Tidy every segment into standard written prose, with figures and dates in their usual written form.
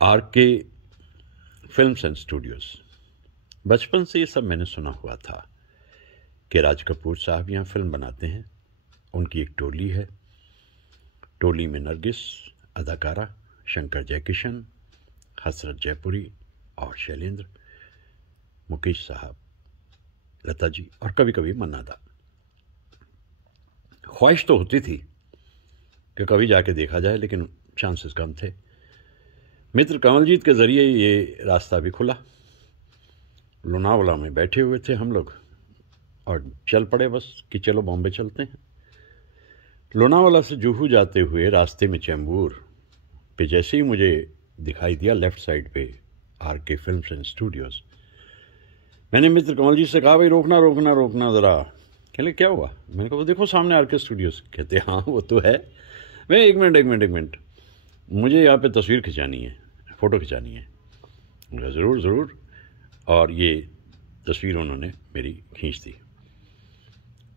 R K. Films and Studios. बचपन से ये सब मैंने सुना हुआ था कि राज कपूर साहब यहाँ फ़िल्म बनाते हैं। उनकी एक टोली है, टोली में नरगिस अदाकारा, शंकर जयकिशन, हसरत जयपुरी और शैलेंद्र, मुकेश साहब, लता जी और कभी कभी मन्ना दा। ख्वाहिश तो होती थी कि कभी जाके देखा जाए, लेकिन चांसेस कम थे। मित्र कमलजीत के ज़रिए ये रास्ता भी खुला। लोनावला में बैठे हुए थे हम लोग और चल पड़े बस कि चलो बॉम्बे चलते हैं। लोनावला से जुहू जाते हुए रास्ते में चैम्बूर पे जैसे ही मुझे दिखाई दिया लेफ़्ट साइड पे आर.के. फिल्म्स एंड स्टूडियोज़, मैंने मित्र कमलजीत से कहा, भाई रोकना रोकना रोकना ज़रा। कहले क्या हुआ? मैंने कहा वो देखो सामने आर.के. स्टूडियोज़। कहते हाँ वो तो है। मैं एक मिनट, मुझे यहाँ पे तस्वीर खिंचानी है, फ़ोटो खिंचानी है। ज़रूर ज़रूर। और ये तस्वीर उन्होंने मेरी खींच दी।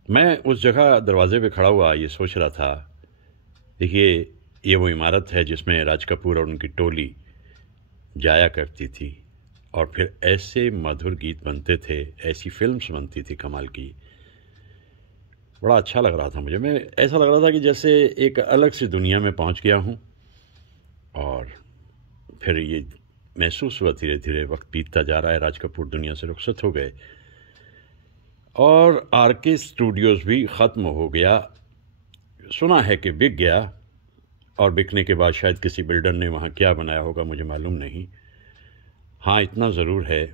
मैं उस जगह दरवाजे पे खड़ा हुआ ये सोच रहा था, देखिए ये वो इमारत है जिसमें राज कपूर और उनकी टोली जाया करती थी और फिर ऐसे मधुर गीत बनते थे, ऐसी फिल्म्स बनती थी कमाल की। बड़ा अच्छा लग रहा था मुझे। मैं ऐसा लग रहा था कि जैसे एक अलग सी दुनिया में पहुंच गया हूं। और फिर ये महसूस हुआ धीरे धीरे वक्त बीतता जा रहा है, राज कपूर दुनिया से रुखसत हो गए और आर.के. स्टूडियोज़ भी ख़त्म हो गया। सुना है कि बिक गया और बिकने के बाद शायद किसी बिल्डर ने वहाँ क्या बनाया होगा, मुझे मालूम नहीं। हाँ, इतना ज़रूर है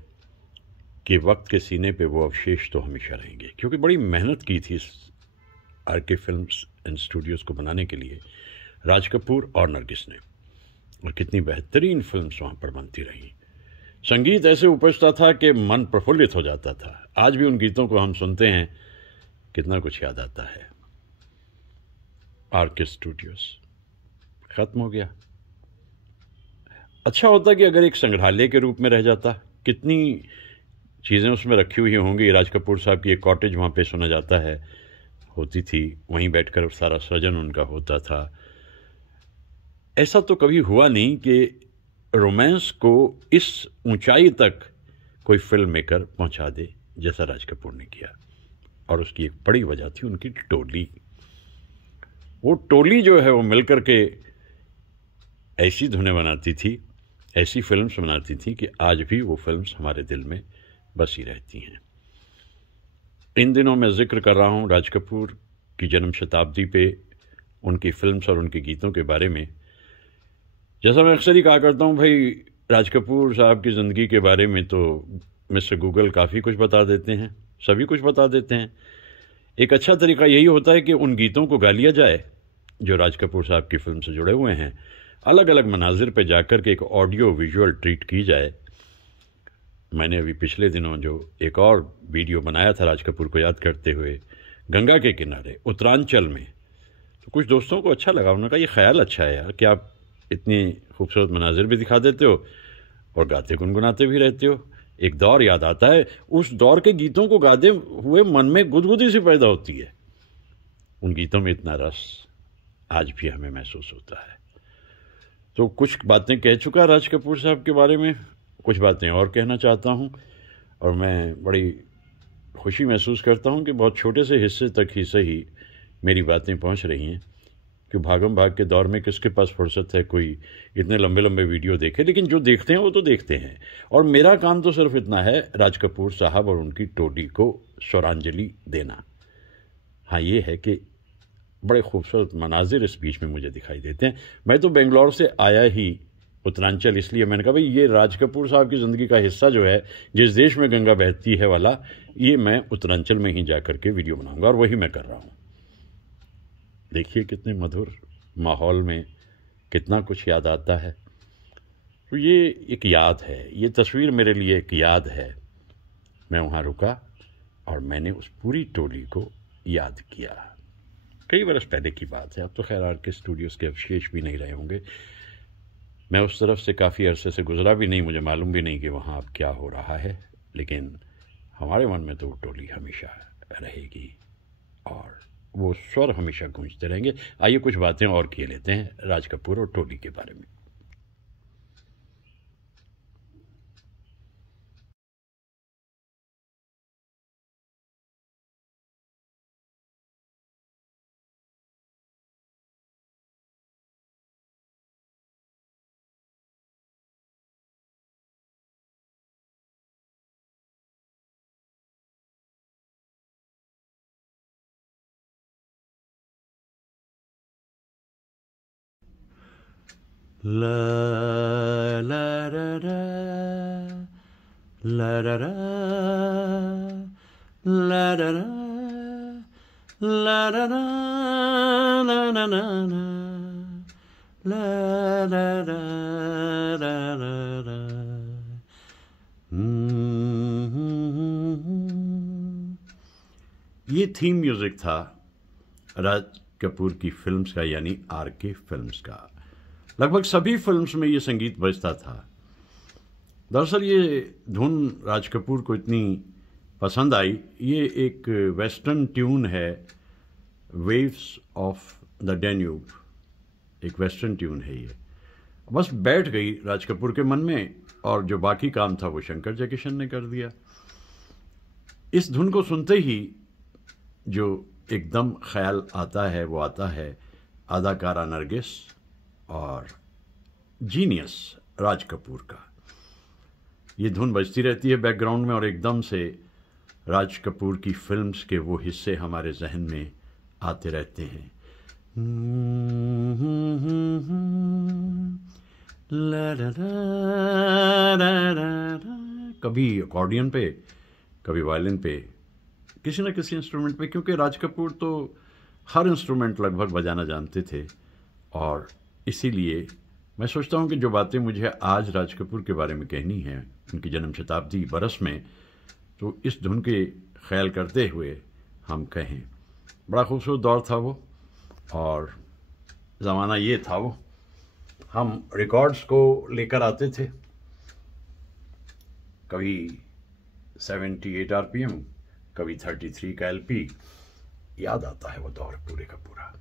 कि वक्त के सीने पे वो अवशेष तो हमेशा रहेंगे, क्योंकि बड़ी मेहनत की थी इस आर.के. फिल्म्स एंड स्टूडियोज़ को बनाने के लिए राज कपूर और नरगिस ने। और कितनी बेहतरीन फिल्म्स वहाँ पर बनती रहीं। संगीत ऐसे उपजता था कि मन प्रफुल्लित हो जाता था। आज भी उन गीतों को हम सुनते हैं, कितना कुछ याद आता है। आर.के. स्टूडियोज़ ख़त्म हो गया। अच्छा होता कि अगर एक संग्रहालय के रूप में रह जाता। कितनी चीज़ें उसमें रखी हुई होंगी। राज कपूर साहब की एक कॉटेज वहाँ पे सुना जाता है होती थी, वहीं बैठकर सारा सृजन उनका होता था। ऐसा तो कभी हुआ नहीं कि रोमांस को इस ऊंचाई तक कोई फिल्म मेकर पहुंचा दे जैसा राज कपूर ने किया। और उसकी एक बड़ी वजह थी उनकी टोली। वो टोली जो है वो मिलकर के ऐसी धुनें बनाती थी, ऐसी फिल्म्स बनाती थी कि आज भी वो फिल्म्स हमारे दिल में बसी रहती हैं। इन दिनों मैं जिक्र कर रहा हूँ राज कपूर की जन्म शताब्दी पे उनकी फिल्म्स और उनके गीतों के बारे में। जैसा मैं अक्सर ही कहा करता हूँ, भाई राज कपूर साहब की ज़िंदगी के बारे में तो मिस्टर गूगल काफ़ी कुछ बता देते हैं, सभी कुछ बता देते हैं। एक अच्छा तरीका यही होता है कि उन गीतों को गा लिया जाए जो राज कपूर साहब की फिल्म से जुड़े हुए हैं। अलग अलग मनाजिर पे जाकर के एक ऑडियो विजुअल ट्रीट की जाए। मैंने अभी पिछले दिनों जो एक और वीडियो बनाया था राज कपूर को याद करते हुए, गंगा के किनारे उत्तरांचल में, तो कुछ दोस्तों को अच्छा लगा। उन्होंने कहा ये ख्याल अच्छा है यार कि आप इतनी खूबसूरत मनाजिर भी दिखा देते हो और गाते गुनगुनाते भी रहते हो। एक दौर याद आता है, उस दौर के गीतों को गाते हुए मन में गुदगुदी सी पैदा होती है। उन गीतों में इतना रस आज भी हमें महसूस होता है। तो कुछ बातें कह चुका राज कपूर साहब के बारे में, कुछ बातें और कहना चाहता हूँ। और मैं बड़ी खुशी महसूस करता हूँ कि बहुत छोटे से हिस्से तक ही सही मेरी बातें पहुँच रही हैं, कि भागम भाग के दौर में किसके पास फुर्सत है कोई इतने लंबे लंबे वीडियो देखे। लेकिन जो देखते हैं वो तो देखते हैं। और मेरा काम तो सिर्फ इतना है, राज कपूर साहब और उनकी टोली को स्वरांजलि देना। हाँ, ये है कि बड़े खूबसूरत मनाजिर इस बीच में मुझे दिखाई देते हैं। मैं तो बेंगलोर से आया ही उत्तरांचल इसलिए, मैंने कहा भाई ये राज कपूर साहब की ज़िंदगी का हिस्सा जो है, जिस देश में गंगा बहती है वाला, ये मैं उत्तरांचल में ही जा करके वीडियो बनाऊंगा और वही मैं कर रहा हूँ। देखिए कितने मधुर माहौल में कितना कुछ याद आता है। तो ये एक याद है, ये तस्वीर मेरे लिए एक याद है। मैं वहाँ रुका और मैंने उस पूरी टोली को याद किया। कई बरस पहले की बात है, अब तो खैर आर.के. स्टूडियोज़ के अवशेष भी नहीं रहे होंगे। मैं उस तरफ से काफ़ी अरसे से गुजरा भी नहीं, मुझे मालूम भी नहीं कि वहाँ अब क्या हो रहा है। लेकिन हमारे मन में तो वो टोली हमेशा रहेगी और वो स्वर हमेशा गूंजते रहेंगे। आइए कुछ बातें और किए लेते हैं राज कपूर और टोली के बारे में। ला ला रा रा ला रा रा ला रा रा ला रा रा ला ला ला ला ला ला ला ला ला। ये थीम म्यूजिक था राज कपूर की फिल्म्स का, यानी आरके फिल्म्स का। लगभग सभी फिल्म्स में ये संगीत बजता था। दरअसल ये धुन राज कपूर को इतनी पसंद आई। ये एक वेस्टर्न ट्यून है, वेव्स ऑफ द डैन्यूब, एक वेस्टर्न ट्यून है ये। बस बैठ गई राज कपूर के मन में, और जो बाकी काम था वो शंकर जयकिशन ने कर दिया। इस धुन को सुनते ही जो एकदम ख्याल आता है वो आता है अदाकारा नरगिस और जीनियस राज कपूर का। ये धुन बजती रहती है बैकग्राउंड में, और एकदम से राज कपूर की फिल्म्स के वो हिस्से हमारे जहन में आते रहते हैं। कभी अकॉर्डियन पे, कभी वायलिन पे, किसी न किसी इंस्ट्रूमेंट पे, क्योंकि राज कपूर तो हर इंस्ट्रूमेंट लगभग बजाना जानते थे। और इसीलिए मैं सोचता हूँ कि जो बातें मुझे आज राज कपूर के बारे में कहनी है उनकी जन्म शताब्दी बरस में, तो इस धुन के ख्याल करते हुए हम कहें। बड़ा खूबसूरत दौर था वो, और ज़माना ये था वो, हम रिकॉर्ड्स को लेकर आते थे, कभी 78 RPM, कभी 33 का LP। याद आता है वो दौर पूरे का पूरा।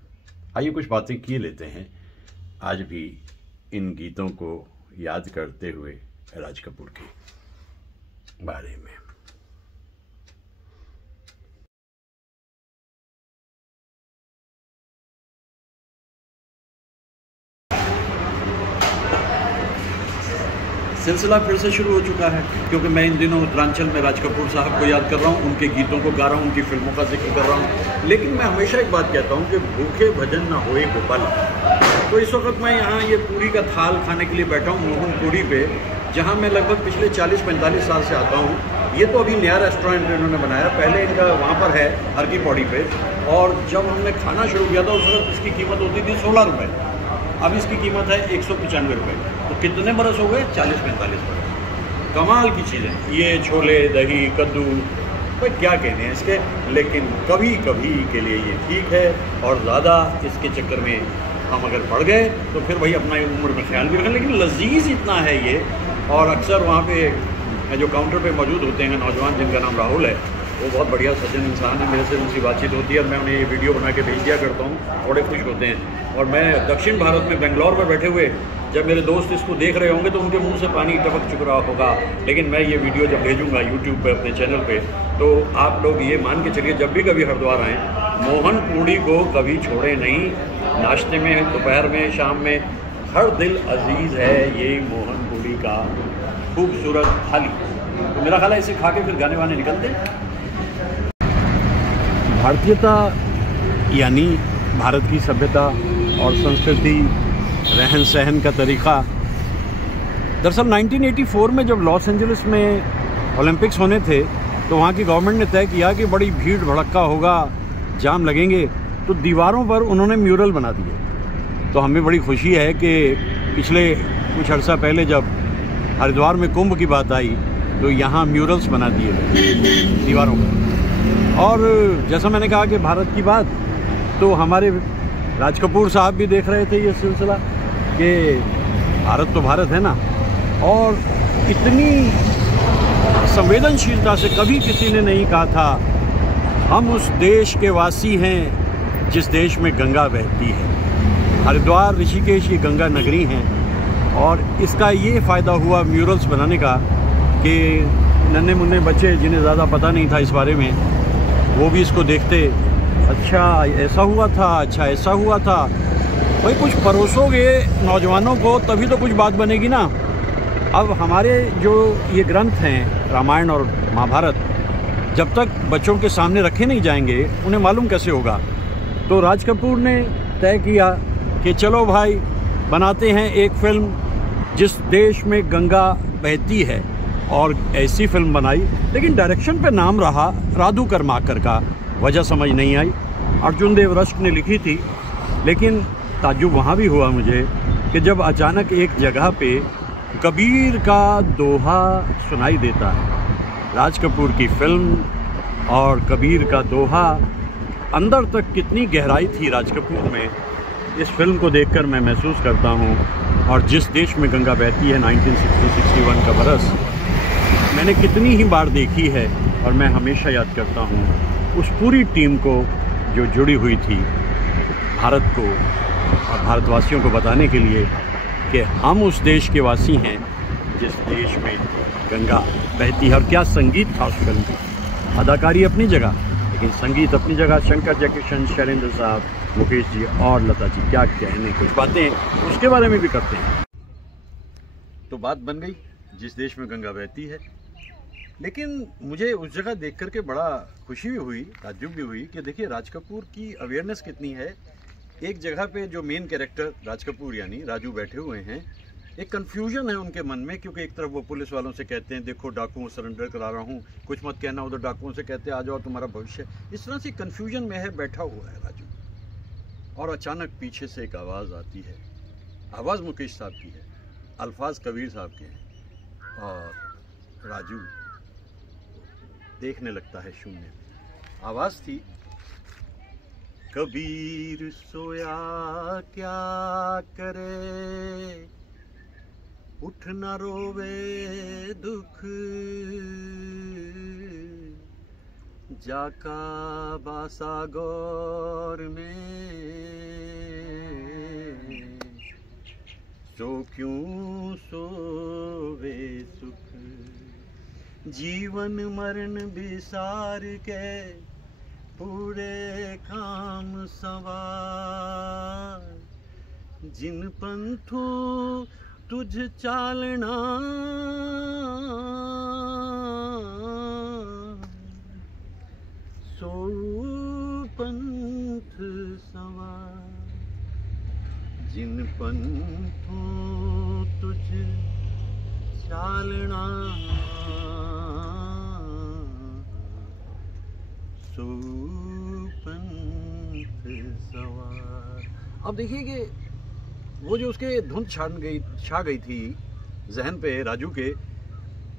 आइए कुछ बातें किए लेते हैं आज भी इन गीतों को याद करते हुए राज कपूर के बारे में। सिलसिला फिर से शुरू हो चुका है, क्योंकि मैं इन दिनों उत्तरांचल में राज कपूर साहब को याद कर रहा हूँ, उनके गीतों को गा रहा हूँ, उनकी फिल्मों का जिक्र कर रहा हूँ। लेकिन मैं हमेशा एक बात कहता हूँ कि भूखे भजन ना होए गोपाल। तो इस वक्त मैं यहाँ ये पूरी का थाल खाने के लिए बैठा हूँ मोहन पूरी पे, जहाँ मैं लगभग पिछले 40-45 साल से आता हूँ। ये तो अभी नया रेस्टोरेंट इन्होंने बनाया, पहले इनका वहाँ पर है हर की पौड़ी पे। और जब हमने खाना शुरू किया था उस वक्त इसकी कीमत होती थी 16 रुपये, अब इसकी कीमत है 195 रुपये। तो कितने बरस हो गए? 40-45 बरस। कमाल की चीज़ें ये छोले, दही, कद्दू, भाई क्या कहने हैं इसके। लेकिन कभी कभी के लिए ये ठीक है, और ज़्यादा इसके चक्कर में हम अगर पड़ गए तो फिर भाई अपना उम्र में ख्याल भी रखें। लेकिन लजीज इतना है ये। और अक्सर वहाँ पे जो काउंटर पे मौजूद होते हैं नौजवान, जिनका नाम राहुल है, वो बहुत बढ़िया सज्जन इंसान है। मेरे से उनकी बातचीत होती है और मैं उन्हें ये वीडियो बना के भेज दिया करता हूँ, बड़े खुश होते हैं। और मैं दक्षिण भारत में बेंगलोर में बैठे हुए जब मेरे दोस्त इसको देख रहे होंगे तो उनके मुंह से पानी टपक चुक रहा होगा। लेकिन मैं ये वीडियो जब भेजूंगा यूट्यूब पे अपने चैनल पे, तो आप लोग ये मान के चलिए जब भी कभी हरिद्वार आएँ, मोहन पूड़ी को कभी छोड़े नहीं। नाश्ते में, दोपहर में, शाम में, हर दिल अजीज़ है ये मोहन पूड़ी का खूबसूरत थाली। तो मेरा ख्याल है इसे खा के फिर गाने वाने निकलते। भारतीयता यानी भारत की सभ्यता और संस्कृति, रहन सहन का तरीक़ा। दरअसल 1984 में जब लॉस एंजलिस में ओलंपिक्स होने थे तो वहाँ की गवर्नमेंट ने तय किया कि बड़ी भीड़ भड़क्का होगा, जाम लगेंगे, तो दीवारों पर उन्होंने म्यूरल बना दिए। तो हमें बड़ी खुशी है कि पिछले कुछ अर्सा पहले जब हरिद्वार में कुंभ की बात आई तो यहाँ म्यूरल्स बना दिए गए दीवारों पर। और जैसा मैंने कहा कि भारत की बात, तो हमारे राज कपूर साहब भी देख रहे थे ये सिलसिला कि भारत तो भारत है ना। और इतनी संवेदनशीलता से कभी किसी ने नहीं कहा था हम उस देश के वासी हैं जिस देश में गंगा बहती है। हरिद्वार, ऋषिकेश ये गंगा नगरी हैं, और इसका ये फ़ायदा हुआ म्यूरल्स बनाने का कि नन्हे मुन्ने बच्चे जिन्हें ज़्यादा पता नहीं था इस बारे में, वो भी इसको देखते, अच्छा ऐसा हुआ था, अच्छा ऐसा हुआ था। भाई कुछ परोसोगे नौजवानों को तभी तो कुछ बात बनेगी ना। अब हमारे जो ये ग्रंथ हैं रामायण और महाभारत, जब तक बच्चों के सामने रखे नहीं जाएंगे उन्हें मालूम कैसे होगा। तो राज कपूर ने तय किया कि चलो भाई बनाते हैं एक फिल्म जिस देश में गंगा बहती है, और ऐसी फिल्म बनाई, लेकिन डायरेक्शन पे नाम रहा राधू कर्माकर का। वजह समझ नहीं आई। अर्जुन देव रश्क ने लिखी थी, लेकिन ताज्जुब वहाँ भी हुआ मुझे कि जब अचानक एक जगह पे कबीर का दोहा सुनाई देता है। राज कपूर की फिल्म और कबीर का दोहा, अंदर तक कितनी गहराई थी राज कपूर में, इस फिल्म को देखकर मैं महसूस करता हूँ। और जिस देश में गंगा बहती है 1960-61 का बरस मैंने कितनी ही बार देखी है, और मैं हमेशा याद करता हूँ उस पूरी टीम को जो जुड़ी हुई थी भारत को और भारतवासियों को बताने के लिए कि हम उस देश के वासी हैं जिस देश में गंगा बहती है। और क्या संगीत था उस फिल्म का। अदाकारी अपनी जगह, लेकिन संगीत अपनी जगह। शंकर जयकिशन, शैलेंद्र साहब, मुकेश जी और लता जी, क्या कहने, कुछ बातें उसके बारे में भी करते हैं। तो बात बन गई जिस देश में गंगा बहती है। लेकिन मुझे उस जगह देख करके बड़ा खुशी भी हुई, ताज्जुब भी हुई कि देखिए राज कपूर की अवेयरनेस कितनी है। एक जगह पे जो मेन कैरेक्टर राज कपूर यानी राजू बैठे हुए हैं, एक कन्फ्यूजन है उनके मन में, क्योंकि एक तरफ वो पुलिस वालों से कहते हैं देखो डाकुओं सरेंडर करा रहा हूँ, कुछ मत कहना, उधर डाकुओं से कहते हैं आ जाओ तुम्हारा भविष्य। इस तरह से कन्फ्यूजन में है, बैठा हुआ है राजू। और अचानक पीछे से एक आवाज़ आती है। आवाज़ मुकेश साहब की है, अल्फाज कबीर साहब के हैं, और राजू देखने लगता है शून्य में। आवाज़ थी, कबीर सोया क्या करे, उठ न रोवे दुख, जाका बासा गौर में, सो क्यों सोवे सुख, जीवन मरण बिसार के पूरे काम सवार, जिन पंथों तुझ चालना, सो पंथ सवार, जिन पंथों तुझ चालना, सो पंथ सवार। अब देखिए कि वो जो उसके धुंध छा गई थी जहन पे राजू के,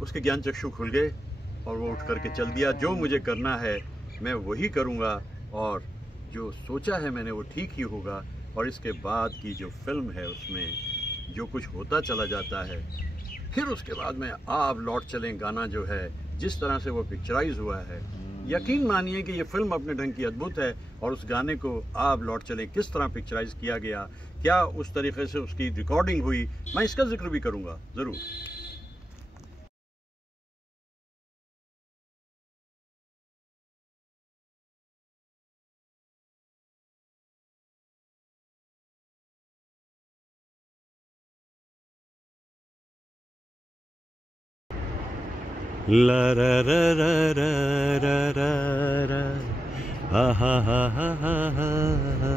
उसके ज्ञान चक्षु खुल गए और वो उठ करके चल दिया। जो मुझे करना है मैं वही करूँगा, और जो सोचा है मैंने वो ठीक ही होगा। और इसके बाद की जो फिल्म है उसमें जो कुछ होता चला जाता है, फिर उसके बाद में आप लौट चलें गाना जो है, जिस तरह से वो पिक्चराइज हुआ है, यकीन मानिए कि ये फिल्म अपने ढंग की अद्भुत है। और उस गाने को आप लौट चलें किस तरह पिक्चराइज किया गया, क्या उस तरीके से उसकी रिकॉर्डिंग हुई, मैं इसका जिक्र भी करूँगा ज़रूर। ला रा रा रा रा रा रा रा, हा हा हा हा हा हा।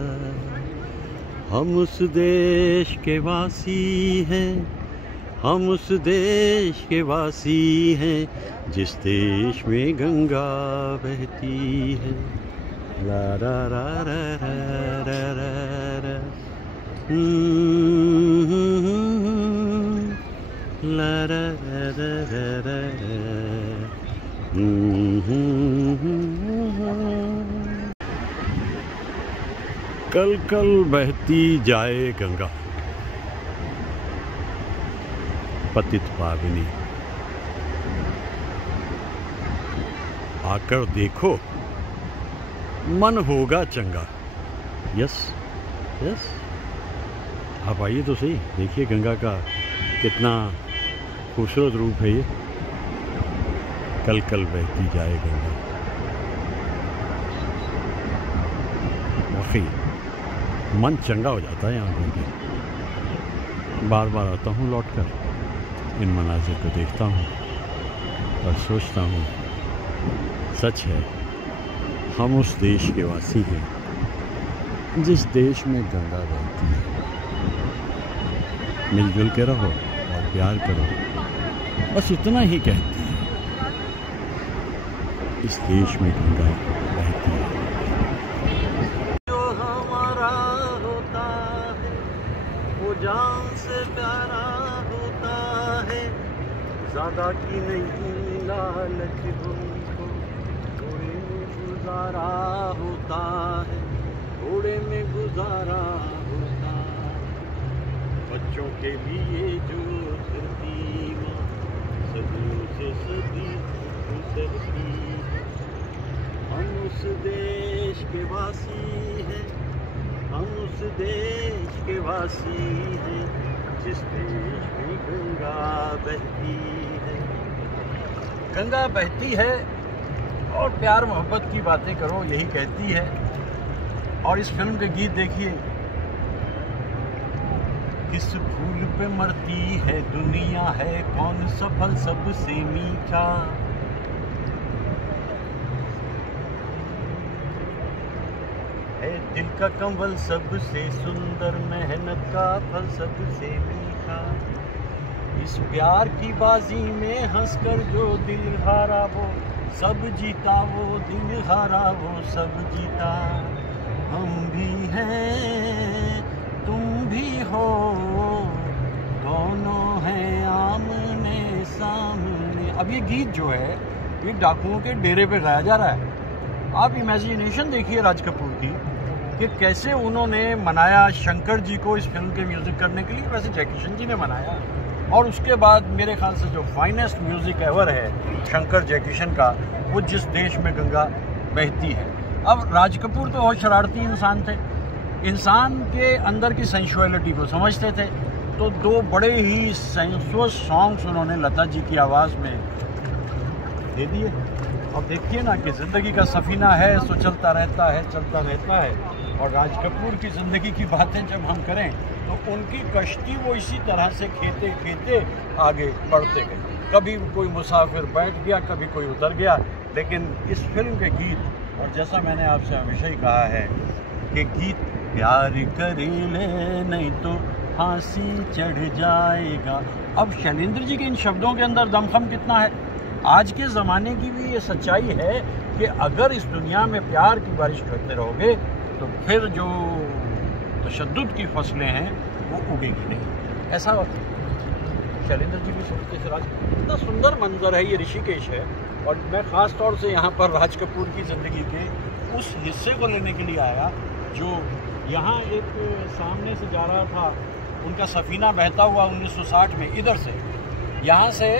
हम उस देश के वासी हैं, हम उस देश के वासी हैं, जिस देश में गंगा बहती है। ला रा रा रा रा रा रा रा, ला रा रा रा रा रा रा। कल कल बहती जाए गंगा, पतित पावनी, आकर देखो मन होगा चंगा। यस यस, आप आइए तो सही, देखिए गंगा का कितना खूबसूरत रूप है ये। कल कल बहती जाए गंगा, वाकई मन चंगा हो जाता है यहाँ घूम। बार बार आता हूँ लौट कर, इन मनाजिर को देखता हूँ और सोचता हूँ सच है हम उस देश के वासी हैं जिस देश में गंगा बहती है। मिलजुल के रहो और प्यार करो, बस इतना ही कहती है। इस देश में गंगा बहती है। जो हमारा होता है वो जान से प्यारा होता है, ज़्यादा की नहीं लालच हमको, थोड़े में गुजारा होता है, थोड़े में गुजारा होता है। बच्चों के लिए जो धरती माँ सदियों से सदी गुजरती है, हम उस देश के वासी हैं, हम उस देश के वासी हैं, जिस देश में गंगा बहती है। गंगा बहती है और प्यार मोहब्बत की बातें करो, यही कहती है। और इस फिल्म के गीत देखिए, किस फूल पे मरती है दुनिया है, कौन सा फल सबसे मीठा, है दिल का कंवल सबसे सुंदर, मेहनत का फल सबसे मीठा। इस प्यार की बाजी में हंसकर जो दिल हारा वो सब जीता, वो दिल हारा वो सब जीता। हम भी हैं तुम भी हो, दोनों हैं आमने सामने। अब ये गीत जो है ये डाकुओं के डेरे पे गाया जा रहा है। आप इमेजिनेशन देखिए राज कपूर की कि कैसे उन्होंने मनाया शंकर जी को इस फिल्म के म्यूज़िक करने के लिए। वैसे जैकी श्रॉफ जी ने मनाया, और उसके बाद मेरे ख्याल से जो फाइनेस्ट म्यूज़िक एवर है शंकर जैकी श्रॉफ का, वो जिस देश में गंगा बहती है। अब राज कपूर तो बहुत शरारती इंसान थे, इंसान के अंदर की सेंसुअलिटी को समझते थे, तो दो बड़े ही सेंसुअस सॉन्ग्स उन्होंने लता जी की आवाज़ में दे दिए। अब देखिए ना कि ज़िंदगी का सफ़ीना है सो चलता रहता है, चलता रहता है। और राज कपूर की ज़िंदगी की बातें जब हम करें तो उनकी कश्ती वो इसी तरह से खेते खेते आगे बढ़ते गए। कभी कोई मुसाफिर बैठ गया, कभी कोई उतर गया। लेकिन इस फिल्म के गीत, और जैसा मैंने आपसे हमेशा ही कहा है कि गीत प्यार कर ले नहीं तो फांसी चढ़ जाएगा। अब शैलेंद्र जी के इन शब्दों के अंदर दमखम कितना है। आज के ज़माने की भी ये सच्चाई है कि अगर इस दुनिया में प्यार की बारिश करते रहोगे तो फिर जो तशद्दुद की फसलें हैं वो उगेगी नहीं। ऐसा शैलेंद्र जी भी सोचते थे। इतना सुंदर मंजर है ये ऋषिकेश है, और मैं ख़ास तौर से यहाँ पर राज कपूर की ज़िंदगी के उस हिस्से को लेने के लिए आया जो यहाँ एक सामने से जा रहा था, उनका सफ़ीना बहता हुआ 1960 में इधर से, यहाँ से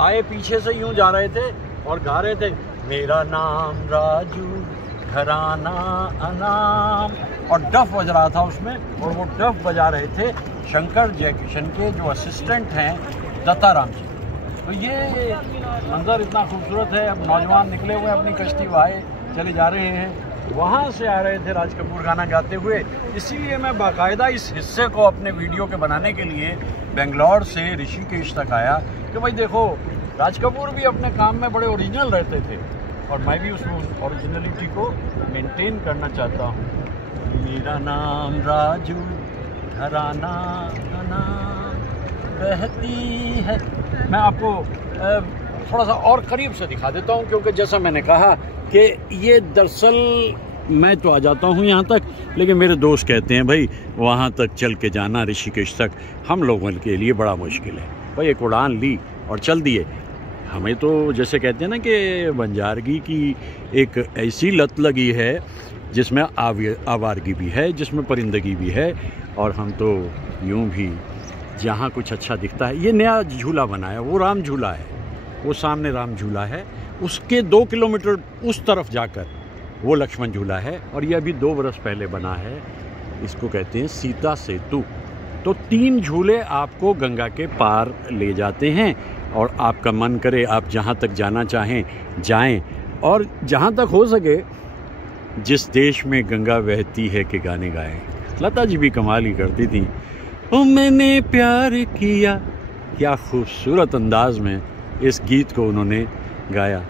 आए पीछे से यूँ जा रहे थे और गा रहे थे मेरा नाम राजू घराना अनाम, और डफ बज रहा था उसमें, और वो डफ बजा रहे थे शंकर जयकिशन के जो असिस्टेंट हैं दत्ताराम जी। तो ये मंजर इतना खूबसूरत है। अब नौजवान निकले हुए अपनी कश्ती वाए चले जा रहे हैं, वहाँ से आ रहे थे राज कपूर गाना गाते हुए। इसीलिए मैं बाकायदा इस हिस्से को अपने वीडियो के बनाने के लिए बेंगलोर से ऋषिकेश तक आया कि भाई देखो राज कपूर भी अपने काम में बड़े ओरिजिनल रहते थे, और मैं भी उस ओरिजिनलिटी को मेंटेन करना चाहता हूँ। मेरा नाम राजू घराना नाम बहती है। मैं आपको थोड़ा सा और करीब से दिखा देता हूँ, क्योंकि जैसा मैंने कहा कि ये दरअसल मैं तो आ जाता हूँ यहाँ तक, लेकिन मेरे दोस्त कहते हैं भाई वहाँ तक चल के जाना ऋषिकेश तक हम लोगों के लिए बड़ा मुश्किल है। भाई एक उड़ान ली और चल दिए। हमें तो जैसे कहते हैं ना कि बंजारगी की एक ऐसी लत लगी है जिसमें आवारगी भी है, जिसमें परिंदगी भी है, और हम तो यूं भी जहाँ कुछ अच्छा दिखता है। ये नया झूला बना है, वो राम झूला है, वो सामने राम झूला है, उसके 2 किलोमीटर उस तरफ जाकर वो लक्ष्मण झूला है, और ये अभी 2 बरस पहले बना है। इसको कहते हैं सीता सेतु। तो 3 झूले आपको गंगा के पार ले जाते हैं, और आपका मन करे आप जहाँ तक जाना चाहें जाएं, और जहाँ तक हो सके जिस देश में गंगा बहती है के गाने गाएं। लता जी भी कमाल ही करती थी। ओ मैंने प्यार किया, क्या खूबसूरत अंदाज में इस गीत को उन्होंने गाया।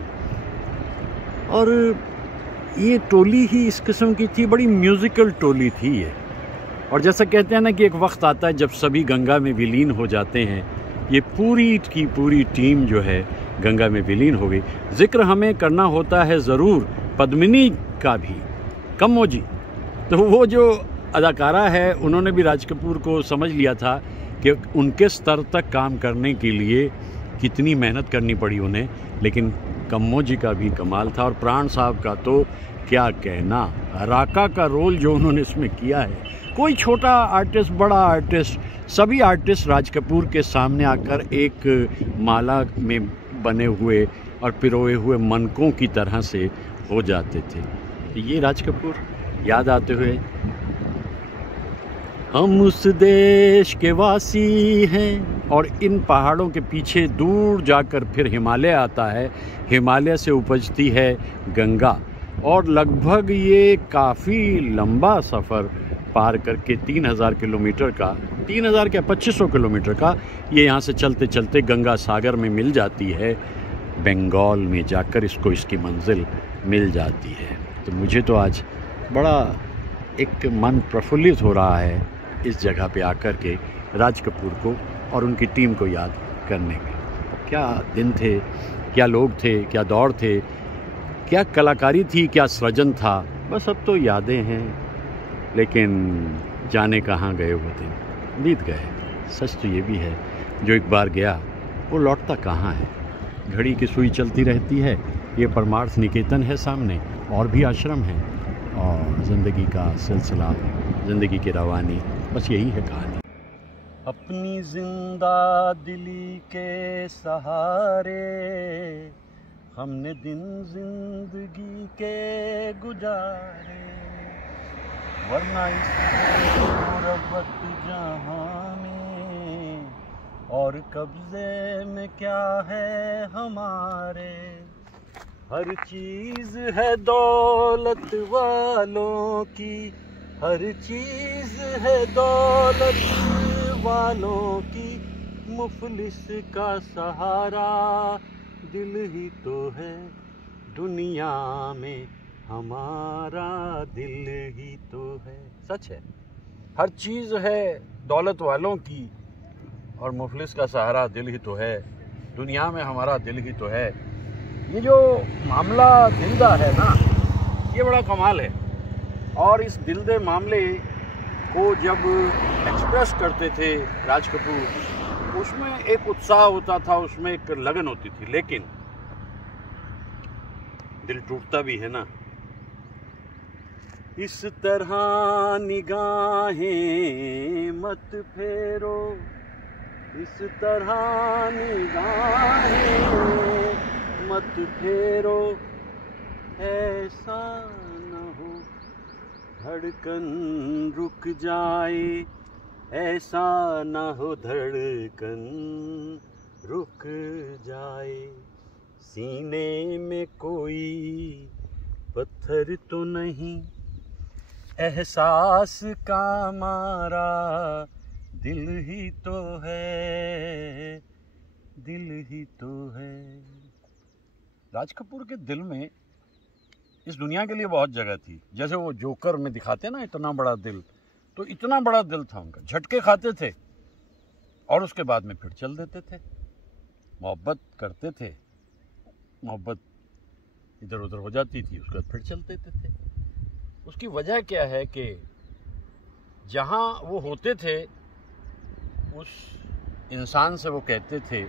और ये टोली ही इस किस्म की थी, बड़ी म्यूज़िकल टोली थी ये। और जैसा कहते हैं ना कि एक वक्त आता है जब सभी गंगा में विलीन हो जाते हैं, ये पूरी की पूरी टीम जो है गंगा में विलीन हो गई। जिक्र हमें करना होता है ज़रूर पद्मिनी का भी, कम्मो जी। तो वो जो अदाकारा है उन्होंने भी राज कपूर को समझ लिया था कि उनके स्तर तक काम करने के लिए कितनी मेहनत करनी पड़ी उन्हें, लेकिन कम्मो जी का भी कमाल था। और प्राण साहब का तो क्या कहना, राका का रोल जो उन्होंने इसमें किया है, कोई छोटा आर्टिस्ट बड़ा आर्टिस्ट, सभी आर्टिस्ट राज कपूर के सामने आकर एक माला में बने हुए और पिरोए हुए मनकों की तरह से हो जाते थे। ये राज कपूर याद आते हुए, हम उस देश के वासी हैं, और इन पहाड़ों के पीछे दूर जाकर फिर हिमालय आता है, हिमालय से उपजती है गंगा, और लगभग ये काफ़ी लंबा सफ़र पार करके 3000 किलोमीटर का, 3000 क्या 2500 किलोमीटर का, ये यहाँ से चलते चलते गंगा सागर में मिल जाती है। बंगाल में जाकर इसको इसकी मंजिल मिल जाती है। तो मुझे तो आज बड़ा एक मन प्रफुल्लित हो रहा है इस जगह पे आकर के राज कपूर को और उनकी टीम को याद करने में। क्या दिन थे, क्या लोग थे, क्या दौर थे, क्या कलाकारी थी, क्या सृजन था। बस अब तो यादें हैं, लेकिन जाने कहाँ गए वो दिन, बीत गए। सच तो ये भी है, जो एक बार गया वो लौटता कहाँ है। घड़ी की सुई चलती रहती है, ये परमार्थ निकेतन है सामने, और भी आश्रम हैं, और ज़िंदगी का सिलसिला, ज़िंदगी की रवानी, बस यही है कहानी। अपनी जिंदा दिली के सहारे हमने दिन जिंदगी के गुजारे, वरना इस गुरबत जहां में और कब्जे में क्या है हमारे। हर चीज है दौलत वालों की, हर चीज है दौलत वालों की, मुफलिस का सहारा दिल ही तो है, दुनिया में हमारा दिल ही तो है। सच है, हर चीज़ है दौलत वालों की और मुफलिस का सहारा दिल ही तो है, दुनिया में हमारा दिल ही तो है। ये जो मामला दिल दा है ना, ये बड़ा कमाल है। और इस दिल दे मामले को जब एक्सप्रेस करते थे राज कपूर, उसमें एक उत्साह होता था, उसमें एक लगन होती थी, लेकिन दिल टूटता भी है ना। इस तरह निगाहें मत फेरो, इस तरह निगाहें मत फेरो, ऐसा न हो धड़कन रुक जाए, ऐसा न हो धड़कन रुक जाए। सीने में कोई पत्थर तो नहीं, एहसास का मारा दिल ही तो है, दिल ही तो है। राज कपूर के दिल में इस दुनिया के लिए बहुत जगह थी। जैसे वो जोकर में दिखाते ना इतना बड़ा दिल, तो इतना बड़ा दिल था उनका। झटके खाते थे और उसके बाद में फिर चल देते थे। मोहब्बत करते थे, मोहब्बत इधर उधर हो जाती थी, उसके बाद फिर चल देते थे। उसकी वजह क्या है कि जहाँ वो होते थे उस इंसान से वो कहते थे,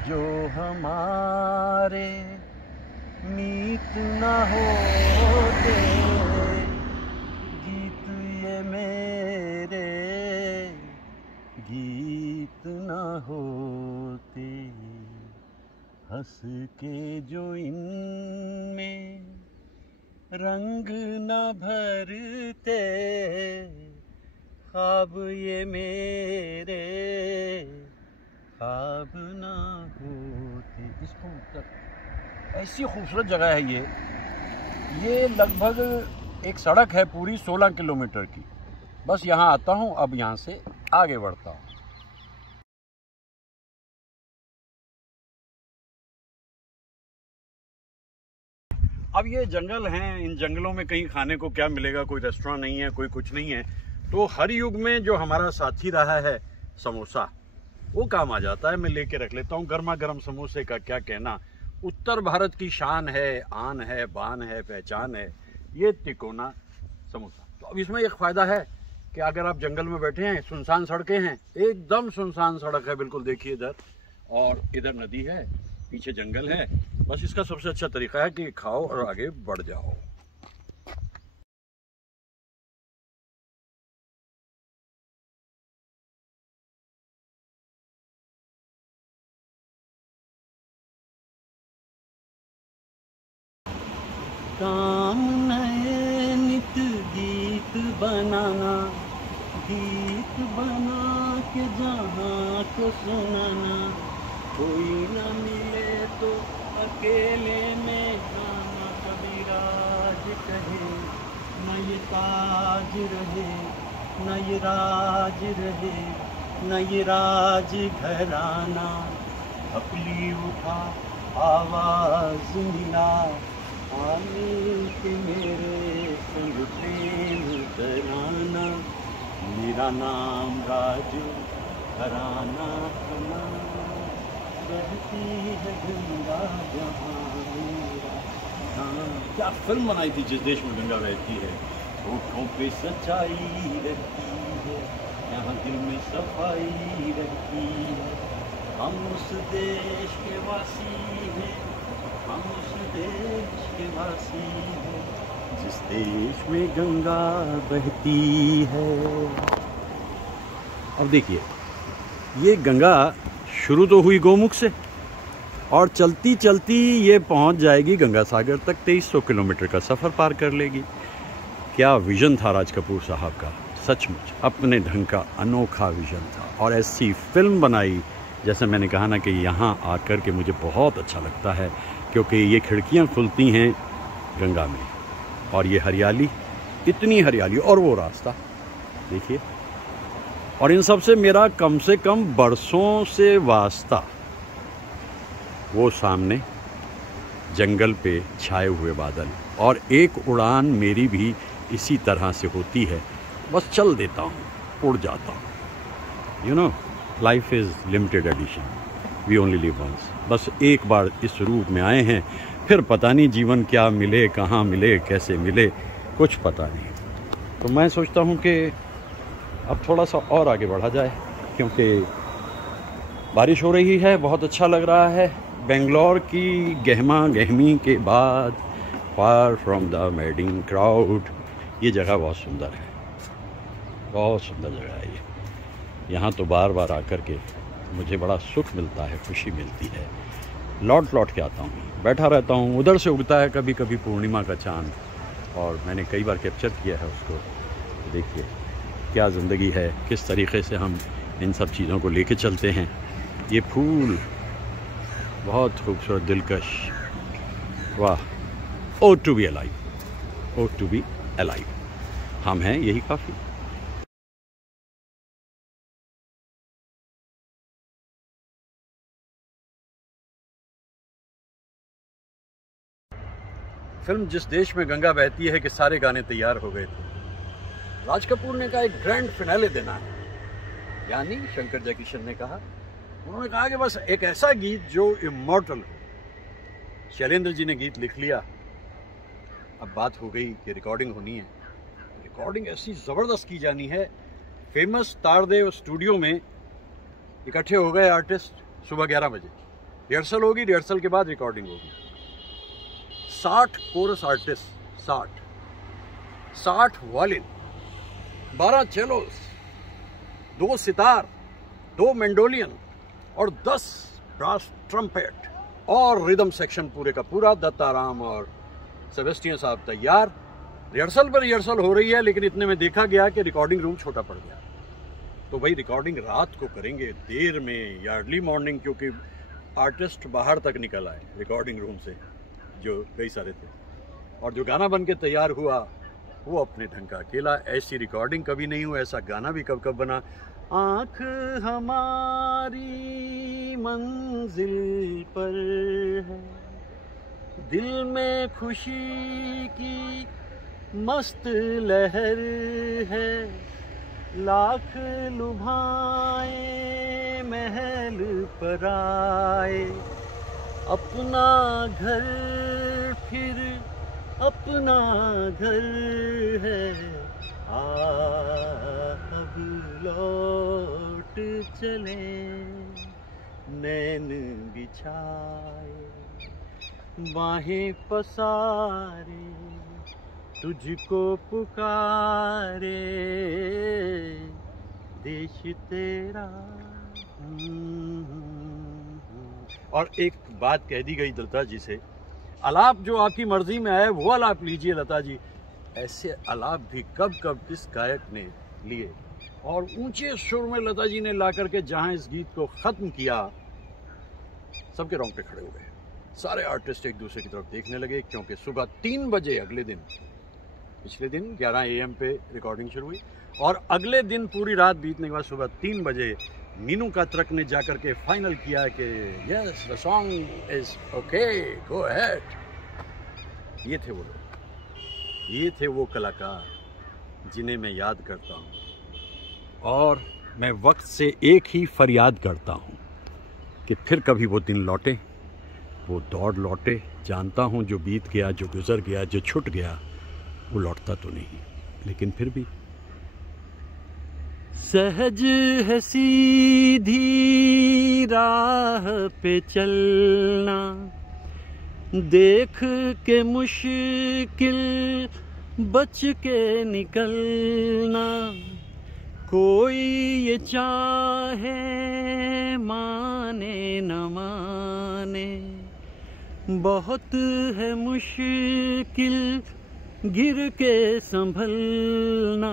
जो हमारे मीत न होते, गीत ये मेरे गीत न होते, हंस के जो इनमें रंग न भरते, ख्वाब ये मेरे ख्वाब ना होते। इसको ऐसी खूबसूरत जगह है ये लगभग एक सड़क है पूरी 16 किलोमीटर की। बस यहाँ आता हूँ, अब यहाँ से आगे बढ़ता हूँ। अब ये जंगल हैं, इन जंगलों में कहीं खाने को क्या मिलेगा, कोई रेस्टोरेंट नहीं है, कोई कुछ नहीं है। तो हर युग में जो हमारा साथी रहा है समोसा, वो काम आ जाता है। मैं लेके रख लेता हूँ। गर्मा गर्म समोसे का क्या कहना, उत्तर भारत की शान है, आन है, बान है, पहचान है ये तिकोना समोसा। तो अब इसमें एक फ़ायदा है कि अगर आप जंगल में बैठे हैं, सुनसान सड़कें हैं, एकदम सुनसान सड़क है बिल्कुल, देखिए इधर, और इधर नदी है, पीछे जंगल है। बस इसका सबसे अच्छा तरीका है कि खाओ और आगे बढ़ जाओ। काम नए नित गीत बनाना, गीत बना के जहाँ को सुनाना, कोई न मिले तो अकेले में आना, कभी राज कहे न ये ताज रहे, न ये राज रहे, न ये राज घराना, अपनी उठा आवाज मिला, आने के मेरे संग प्रेम कराना, मेरा नाम राजू घराना खाना, बहती है गंगा जहाँ मेरा। क्या फिल्म बनाई थी जिस देश में गंगा बहती है। होठों पे सच्चाई रहती है, यहाँ दिल में सफाई रहती है, हम उस देश के वासी हैं, हम उस देश के वासी हैं, जिस देश में गंगा बहती है। अब देखिए, ये गंगा शुरू तो हुई गोमुख से और चलती चलती ये पहुंच जाएगी गंगा सागर तक। 2300 किलोमीटर का सफ़र पार कर लेगी। क्या विज़न था राज कपूर साहब का, सचमुच अपने ढंग का अनोखा विज़न था। और ऐसी फिल्म बनाई, जैसे मैंने कहा ना कि यहाँ आकर के मुझे बहुत अच्छा लगता है, क्योंकि ये खिड़कियाँ खुलती हैं गंगा में और ये हरियाली, इतनी हरियाली, और वो रास्ता देखिए। और इन सब से मेरा कम से कम बरसों से वास्ता, वो सामने जंगल पे छाए हुए बादल, और एक उड़ान मेरी भी इसी तरह से होती है। बस चल देता हूँ, उड़ जाता हूँ। You know, life is limited edition, we only live once. बस एक बार इस रूप में आए हैं, फिर पता नहीं जीवन क्या मिले, कहाँ मिले, कैसे मिले, कुछ पता नहीं। तो मैं सोचता हूँ कि अब थोड़ा सा और आगे बढ़ा जाए, क्योंकि बारिश हो रही है, बहुत अच्छा लग रहा है। बेंगलोर की गहमा गहमी के बाद, far from the madding crowd, ये जगह बहुत सुंदर है, बहुत सुंदर जगह है ये। यहाँ तो बार बार आकर के मुझे बड़ा सुख मिलता है, खुशी मिलती है। लौट लौट के आता हूँ, बैठा रहता हूँ। उधर से उगता है कभी कभी पूर्णिमा का चाँद, और मैंने कई बार कैप्चर किया है उसको। देखिए क्या ज़िंदगी है, किस तरीके से हम इन सब चीज़ों को लेके चलते हैं। ये फूल बहुत खूबसूरत, दिलकश, वाह। Oh to be alive, oh to be alive, हम हैं, यही काफ़ी। फिल्म जिस देश में गंगा बहती है के सारे गाने तैयार हो गए थे। राज कपूर ने कहा एक ग्रैंड फिनाले देना है, यानी शंकर जयकिशन ने कहा, उन्होंने कहा कि बस एक ऐसा गीत जो इमॉर्टल हो। शैलेंद्र जी ने गीत लिख लिया, अब बात हो गई कि रिकॉर्डिंग होनी है। रिकॉर्डिंग ऐसी ज़बरदस्त की जानी है। फेमस तारदेव स्टूडियो में इकट्ठे हो गए आर्टिस्ट। सुबह 11 बजे रिहर्सल होगी, रिहर्सल के बाद रिकॉर्डिंग होगी। 60 coarse artist, 60 violin, 12 चेलोस, 2 sitar, 2 Mandalorian और 10 ब्रास ट्रम्पेट और रिदम सेक्शन पूरे का पूरा। दत्ताराम और सेबेस्टियन साहब तैयार। रिहर्सल पर रिहर्सल हो रही है, लेकिन इतने में देखा गया कि रिकॉर्डिंग रूम छोटा पड़ गया। तो भाई रिकॉर्डिंग रात को करेंगे, देर में या अर्ली मॉर्निंग, क्योंकि आर्टिस्ट बाहर तक निकल आए रिकॉर्डिंग रूम से, जो कई सारे थे। और जो गाना बन के तैयार हुआ वो अपने ढंग का अकेला। ऐसी रिकॉर्डिंग कभी नहीं हुई, ऐसा गाना भी कब कब बना। आँख हमारी मंजिल पर है, दिल में खुशी की मस्त लहर है, लाख लुभाए महल पर आए, अपना घर फिर अपना घर है, अब लौट चले नैन बिछाए, बाहें पसारे तुझको पुकारे देश तेरा। और एक बात कह दी गई लता जी से, आलाप जो आपकी मर्जी में आए वो आलाप लीजिए लता जी। ऐसे आलाप भी कब कब किस गायक ने लिए, और ऊंचे सुर में लता जी ने ला करके जहां इस गीत को ख़त्म किया, सबके रोंगटे खड़े हो गए। सारे आर्टिस्ट एक दूसरे की तरफ देखने लगे, क्योंकि सुबह 3 बजे अगले दिन, पिछले दिन 11 AM पे रिकॉर्डिंग शुरू हुई, और अगले दिन पूरी रात बीतने के बाद सुबह 3 बजे मीनू कात्रक ने जाकर के फाइनल किया कि yes the song is okay, go ahead. ये थे वो लोग, ये थे वो कलाकार जिन्हें मैं याद करता हूँ, और मैं वक्त से एक ही फरियाद करता हूँ कि फिर कभी वो दिन लौटे, वो दौड़ लौटे। जानता हूँ जो बीत गया, जो गुजर गया, जो छूट गया, वो लौटता तो नहीं, लेकिन फिर भी सहज है सीधी राह पे चलना, देख के मुश्किल बच के निकलना, कोई ये चाहे माने न माने, बहुत है मुश्किल गिर के संभलना,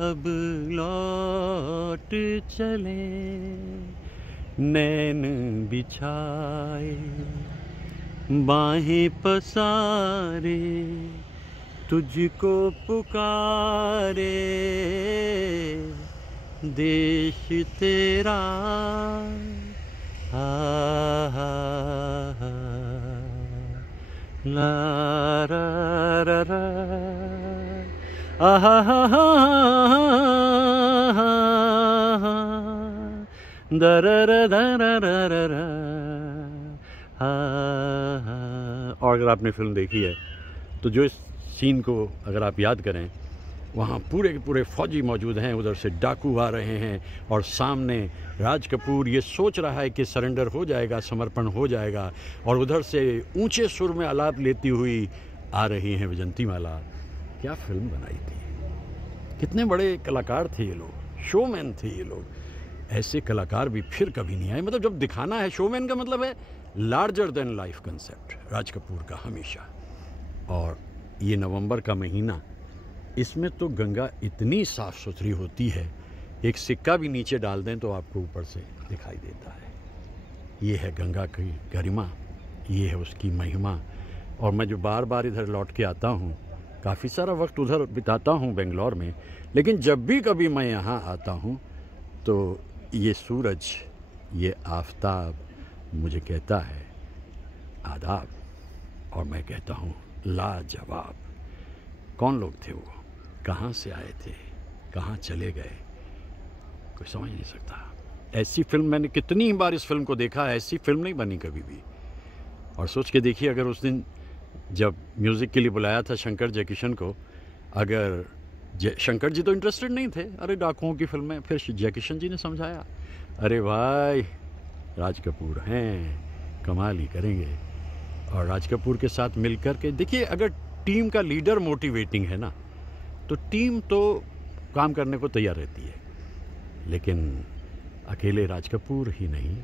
अब लौट चले नैन बिछाए, बाहें पसारे तुझको पुकारे देश तेरा। ला रा रा रा और अगर आपने फिल्म देखी है तो जो इस सीन को अगर आप याद करें, वहाँ पूरे के पूरे फौजी मौजूद हैं, उधर से डाकू आ रहे हैं, और सामने राज कपूर ये सोच रहा है कि सरेंडर हो जाएगा, समर्पण हो जाएगा, और उधर से ऊंचे सुर में आलाप लेती हुई आ रही हैं विजंतीमाला। क्या फिल्म बनाई थी, कितने बड़े कलाकार थे ये लोग, शोमैन थे ये लोग। ऐसे कलाकार भी फिर कभी नहीं आए। मतलब जब दिखाना है, शोमैन का मतलब है larger than life concept, Raj Kapoor का हमेशा। और ये नवंबर का महीना, इसमें तो गंगा इतनी साफ़ सुथरी होती है, एक सिक्का भी नीचे डाल दें तो आपको ऊपर से दिखाई देता है। ये है गंगा की गरिमा, ये है उसकी महिमा। और मैं जो बार बार इधर लौट के आता हूँ, काफ़ी सारा वक्त उधर बिताता हूँ बेंगलोर में, लेकिन जब भी कभी मैं यहाँ आता हूँ तो ये सूरज, ये आफताब मुझे कहता है आदाब, और मैं कहता हूँ लाजवाब। कौन लोग थे वो, कहाँ से आए थे, कहाँ चले गए, कोई समझ नहीं सकता। ऐसी फिल्म मैंने कितनी बार इस फिल्म को देखा, ऐसी फिल्म नहीं बनी कभी भी। और सोच के देखिए, अगर उस दिन जब म्यूज़िक के लिए बुलाया था शंकर जयकिशन को, अगर शंकर जी तो इंटरेस्टेड नहीं थे, अरे डाकुओं की फिल्म में, फिर जयकिशन जी ने समझाया, अरे भाई राज कपूर हैं, कमाल ही करेंगे। और राज कपूर के साथ मिलकर के देखिए, अगर टीम का लीडर मोटिवेटिंग है ना, तो टीम तो काम करने को तैयार रहती है। लेकिन अकेले राज कपूर ही नहीं,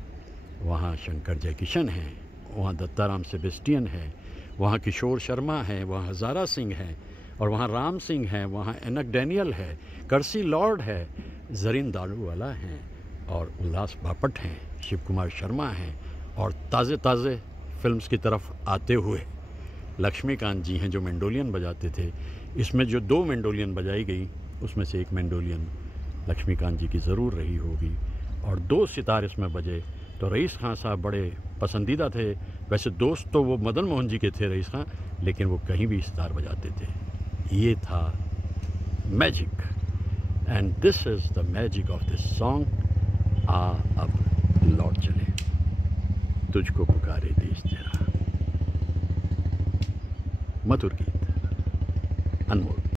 वहाँ शंकर जयकिशन हैं, वहाँ दत्ताराम सेबेस्टियन है, वहाँ किशोर शर्मा है, वहाँ हज़ारा सिंह है, और वहाँ राम सिंह है, वहाँ एनक डैनियल है, कर्सी लॉर्ड है, जरीन दारूवाला हैं, और उल्लास बापट हैं, शिव कुमार शर्मा हैं, और ताज़े ताज़े फिल्म्स की तरफ आते हुए लक्ष्मीकांत जी हैं जो मेंडोलियन बजाते थे। इसमें जो 2 मेंडोलियन बजाई गई, उसमें से 1 मेंडोलियन लक्ष्मीकांत जी की ज़रूर रही होगी, और 2 सितार इसमें बजे तो रईस खां साहब बड़े पसंदीदा थे। वैसे दोस्त तो वो मदन मोहन जी के थे रईस खां, लेकिन वो कहीं भी सितार बजाते थे। ये था magic, and this is the magic of this song. आ अब लौट चले, तुझको पुकारे देश तेरा। मधुर गीत, अनमोल।